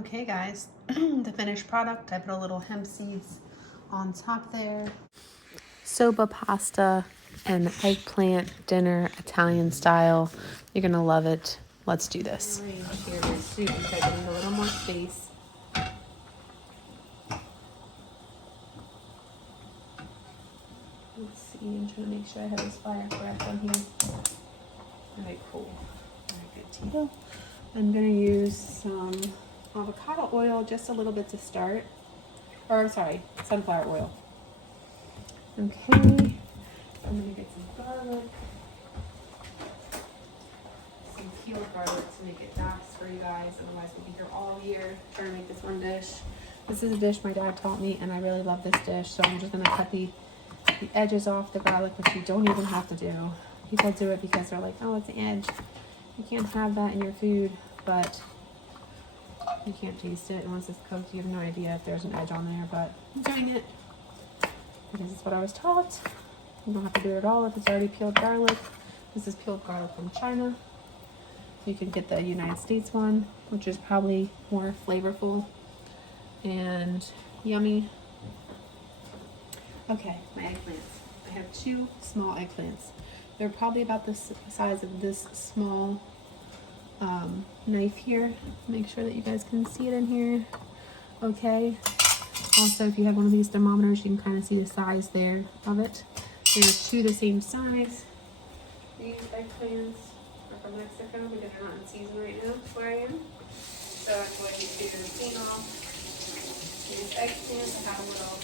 Okay guys, the finished product, I put a little hemp seeds on top there. Soba pasta and eggplant dinner, Italian style. You're gonna love it. Let's do this. Arrange here my soup because I need a little more space. Let's see, I'm trying to make sure I have this fire correct on here. Okay, cool. Very good to go. I'm gonna use some avocado oil, just a little bit to start. Or sorry, sunflower oil. Okay, I'm gonna get some garlic. Some peeled garlic to make it fast for you guys, otherwise we'll be here all year trying to make this one dish. This is a dish my dad taught me and I really love this dish, so I'm just gonna cut the edges off the garlic, which you don't even have to do. People do it because they're like, oh, it's the edge. You can't have that in your food, but you can't taste it. And once it's cooked, you have no idea if there's an edge on there, but I'm doing it because it's what I was taught. You don't have to do it at all if it's already peeled garlic. This is peeled garlic from China. You can get the United States one, which is probably more flavorful and yummy. Okay, my eggplants. I have 2 small eggplants. They're probably about the size of this small knife here. Make sure that you guys can see it in here. Okay. Also, if you have one of these thermometers, you can kind of see the size there of it. They're 2 the same size. These eggplants are from Mexico because they're not in season right now where I am. So I'm going to do the clean off these eggplants. I have a little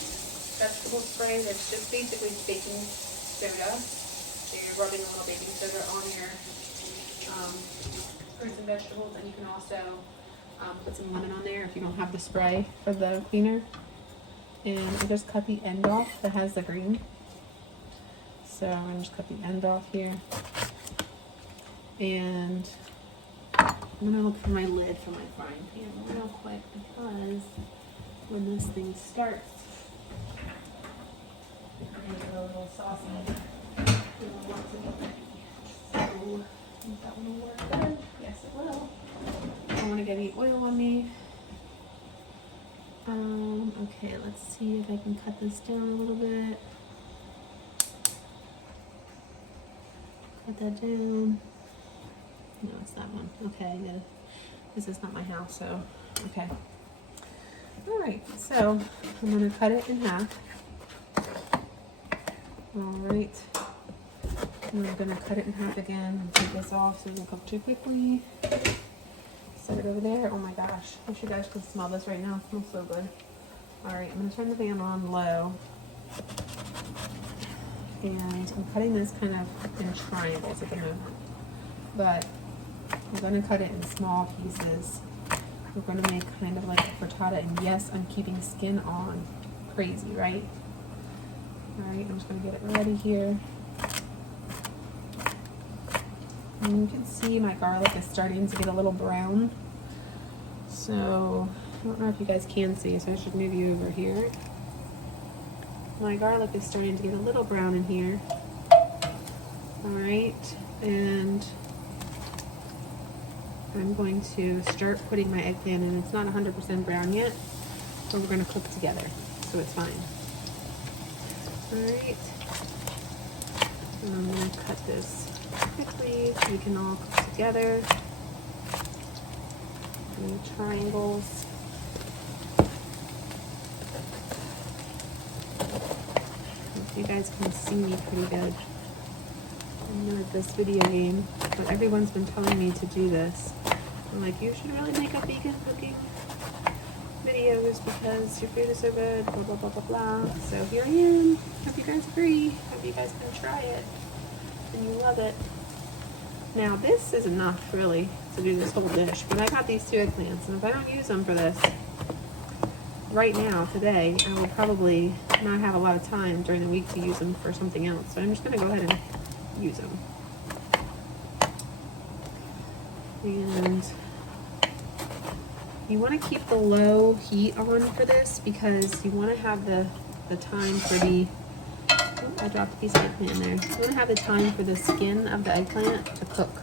vegetable spray that's just basically baking soda. So you're rubbing a little baking soda on your fruits and vegetables, and you can also put some lemon on there if you don't have the spray for the cleaner. And I just cut the end off that has the green. So I'm going to just cut the end off here. And I'm going to look for my lid for my frying pan real quick because when this thing starts, it's a little saucy. We don't want to be ready. So I think that one will work good. Yes, it will. I don't want to get any oil on me. Okay, let's see if I can cut this down a little bit. Cut that down. No, it's that one. Okay, yeah. This is not my house, so okay. Alright, so I'm gonna cut it in half. Alright. And I'm gonna cut it in half again and take this off so it doesn't cook too quickly. Set it over there. Oh my gosh. I wish you guys could smell this right now. It smells so good. Alright, I'm gonna turn the fan on low. And I'm cutting this kind of in triangles at the moment. But I'm gonna cut it in small pieces. We're gonna make kind of like a frittata, and yes, I'm keeping skin on. Crazy, right? Alright, I'm just gonna get it ready here. And you can see my garlic is starting to get a little brown. So, I don't know if you guys can see, so I should move you over here. My garlic is starting to get a little brown in here. Alright, and I'm going to start putting my eggplant in. It's not 100% brown yet, but we're going to cook together, so it's fine. Alright, and I'm going to cut this quickly so we can all cook together in triangles. Hope you guys can see me pretty good. I'm new at this video game, but everyone's been telling me to do this. I'm like, you should really make a vegan cooking videos because your food is so good, blah, blah, blah, blah, blah. So here I am. Hope you guys agree. Hope you guys can try it and you love it. Now this is enough really to do this whole dish, but I got these 2 eggplants, and if I don't use them for this right now, today, I will probably not have a lot of time during the week to use them for something else. So I'm just gonna go ahead and use them. And you want to keep the low heat on for this because you want to have the time for the, oh, I dropped a piece of eggplant in there. You want to have the time for the skin of the eggplant to cook.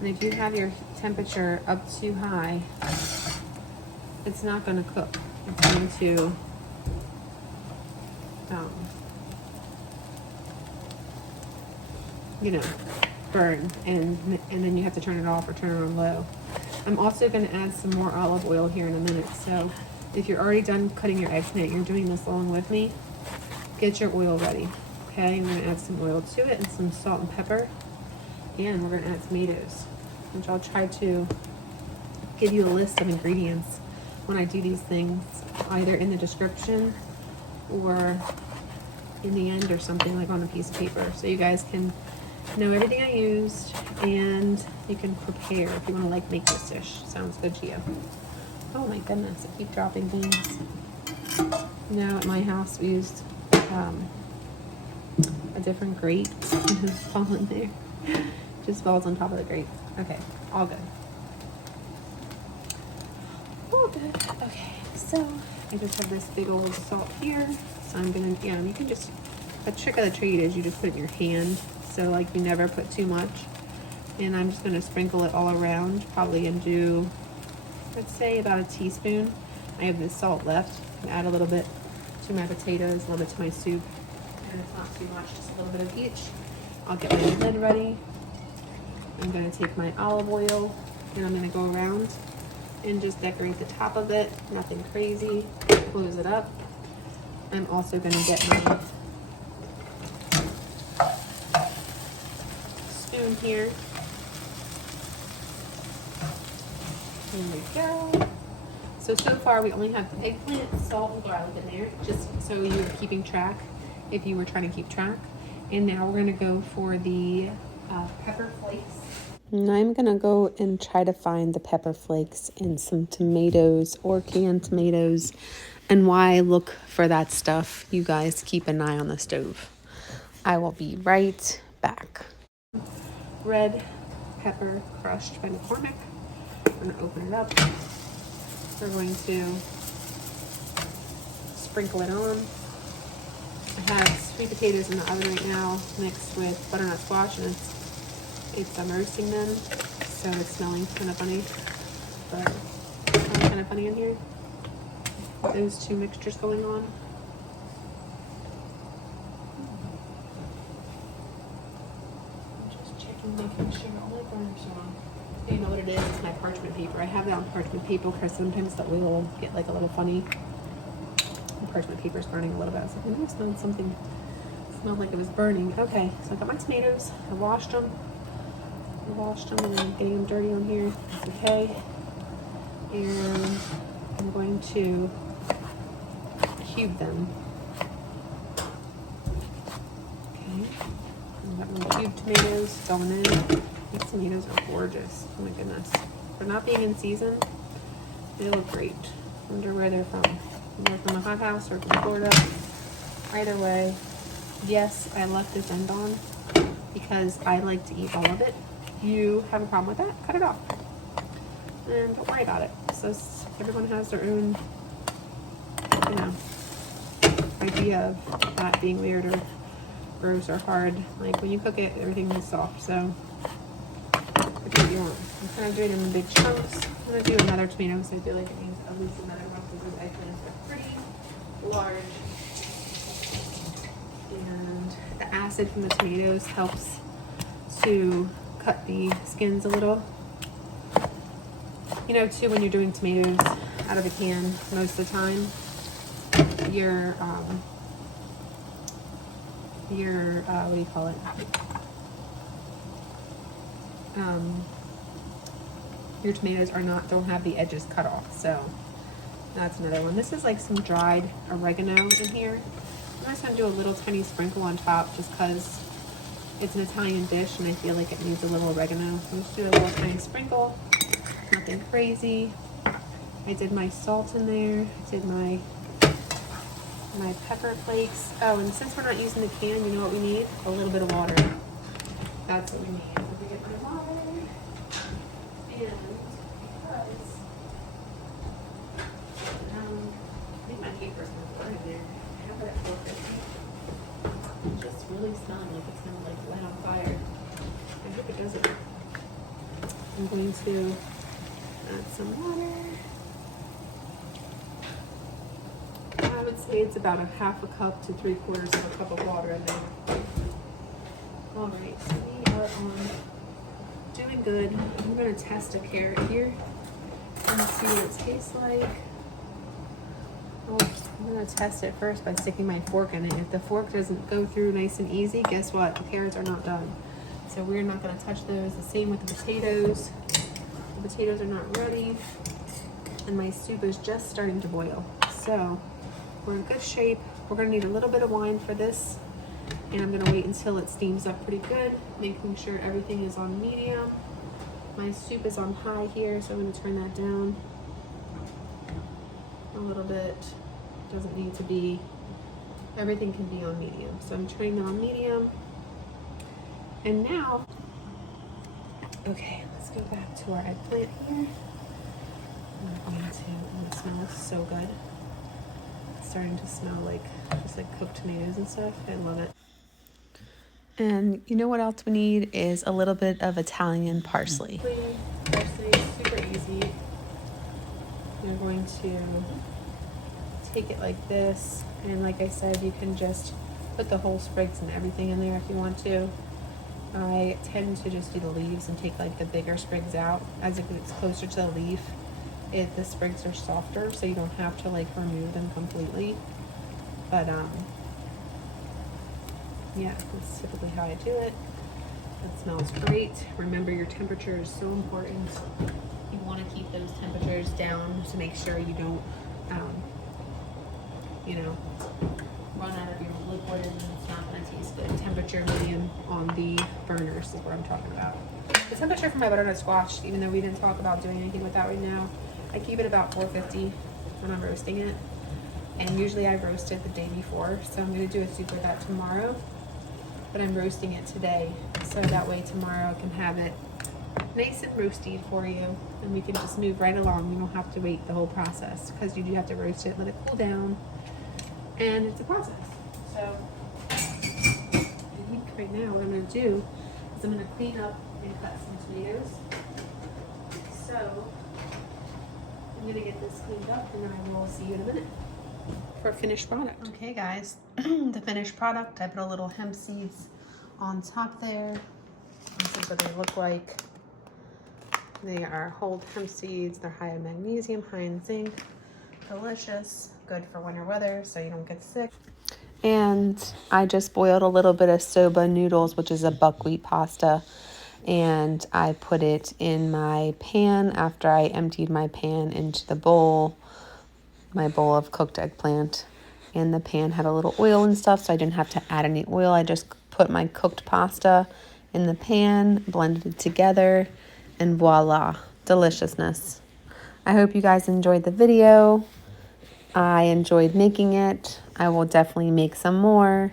And if you have your temperature up too high, it's not going to cook. It's going to you know, burn, and then you have to turn it off or turn it on low. I'm also going to add some more olive oil here in a minute. So if you're already done cutting your eggplant, you're doing this along with me, get your oil ready. Okay, I'm going to add some oil to it and some salt and pepper, and we're going to add tomatoes, which I'll try to give you a list of ingredients when I do these things, either in the description or in the end or something, like on a piece of paper, so you guys can know everything I used and you can prepare if you want to like make this dish. Sounds good to you? Oh my goodness, I keep dropping things. Now at my house we used a different grate. It's falling there. Just falls on top of the grate. Okay, all good. All good. Okay, so I just have this big old salt here. So I'm gonna, you can just, a trick of the trade is you just put it in your hand. So like you never put too much. And I'm just gonna sprinkle it all around, probably into, let's say about a teaspoon. I have this salt left. I can add a little bit to my potatoes, a little bit to my soup. And it's not too much, just a little bit of each. I'll get my lid ready. I'm gonna take my olive oil and I'm gonna go around and just decorate the top of it. Nothing crazy. Close it up. I'm also gonna get my spoon here. There we go. So far we only have eggplant, salt, and garlic in there, just so you're keeping track, if you were trying to keep track. And now we're gonna go for the pepper flakes. And I'm gonna go and try to find the pepper flakes and some tomatoes or canned tomatoes. And why I look for that stuff, you guys keep an eye on the stove. I will be right back. Red pepper crushed by McCormick. I'm gonna open it up. We're going to sprinkle it on. I have sweet potatoes in the oven right now, mixed with butternut squash, and I'm roasting them, so it's smelling kind of funny, but it's smelling kind of funny in here. Those two mixtures going on. I'm just checking, making sure all my burners are on. You know what it is? It's my parchment paper. I have that on parchment paper because sometimes the oil will get like a little funny. The parchment paper is burning a little bit. I was like, I know it smelled something. It smelled like it was burning. Okay, so I got my tomatoes. I washed them. And I'm getting them dirty on here. It's okay. And I'm going to cube them. Okay. I've got my cubed tomatoes going in. These tomatoes are gorgeous. Oh my goodness. For not being in season, they look great. I wonder where they're from. They're from a hot house or from Florida. Either way, yes, I left this end on because I like to eat all of it. If you have a problem with that, cut it off. And don't worry about it. So everyone has their own, idea of that being weird or gross or hard. Like when you cook it, everything is soft. So what you want. I'm kind of doing it in big chunks. I'm going to do another tomato because I feel like it needs at least another one because those eggplants are pretty large. And the acid from the tomatoes helps to cut the skins a little. You know, too, when you're doing tomatoes out of a can, most of the time, your what do you call it? Your tomatoes don't have the edges cut off, so that's another one. This is like some dried oregano in here. I'm just gonna do a little tiny sprinkle on top just because it's an Italian dish and I feel like it needs a little oregano. So I'm just do a little tiny sprinkle, nothing crazy. I did my salt in there. I did my pepper flakes. Oh, and since we're not using the can, you know what we need? A little bit of water. That's what we need. Let me get my water. And because I think my paper's going to burn in there. I have it at 450. It just really smelling like it's going to like light on fire. I hope it doesn't. I'm going to add some water. I would say it's about a half a cup to 3/4 of a cup of water in there. All right, so we are on doing good. I'm gonna test a carrot here and see what it tastes like. Oh, I'm gonna test it first by sticking my fork in it. If the fork doesn't go through nice and easy, guess what? The carrots are not done. So we're not gonna touch those. The same with the potatoes. The potatoes are not ready. And my soup is just starting to boil. So we're in good shape. We're gonna need a little bit of wine for this. And I'm gonna wait until it steams up pretty good, making sure everything is on medium. My soup is on high here, so I'm gonna turn that down a little bit. Doesn't need to be, everything can be on medium. So I'm turning that on medium. And now, okay, let's go back to our eggplant here. It smells so good. It's starting to smell like, just like cooked tomatoes and stuff. I love it. And you know what else we need is a little bit of Italian parsley. Parsley is super easy. You're going to take it like this, and like I said, you can just put the whole sprigs and everything in there if you want to. I tend to just do the leaves and take like the bigger sprigs out. As it gets closer to the leaf, the sprigs are softer, so you don't have to like remove them completely. But yeah, that's typically how I do it. It smells great. Remember, your temperature is so important. You want to keep those temperatures down to make sure you don't, run out of your liquid and it's not going to taste good. Temperature medium on the burners is what I'm talking about. The temperature for my butternut squash, even though we didn't talk about doing anything with that right now, I keep it about 450 when I'm roasting it. And usually I roast it the day before, so I'm going to do a soup with that tomorrow. But I'm roasting it today, so that way tomorrow I can have it nice and roasted for you, and we can just move right along. We don't have to wait the whole process, because you do have to roast it, let it cool down, and it's a process. So I think right now what I'm going to do is I'm going to clean up and cut some tomatoes. So I'm going to get this cleaned up, and I will see you in a minute for finished product. Okay guys, the finished product, I put a little hemp seeds on top there. This is what they look like. They are whole hemp seeds. They're high in magnesium, high in zinc. Delicious, good for winter weather so you don't get sick. And I just boiled a little bit of soba noodles, which is a buckwheat pasta, and I put it in my pan after I emptied my pan into the bowl, my bowl of cooked eggplant. And the pan had a little oil and stuff, so I didn't have to add any oil. I just put my cooked pasta in the pan, blended it together, and voila, deliciousness. I hope you guys enjoyed the video. I enjoyed making it. I will definitely make some more.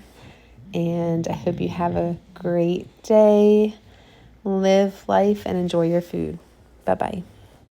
And I hope you have a great day. Live life and enjoy your food. Bye-bye.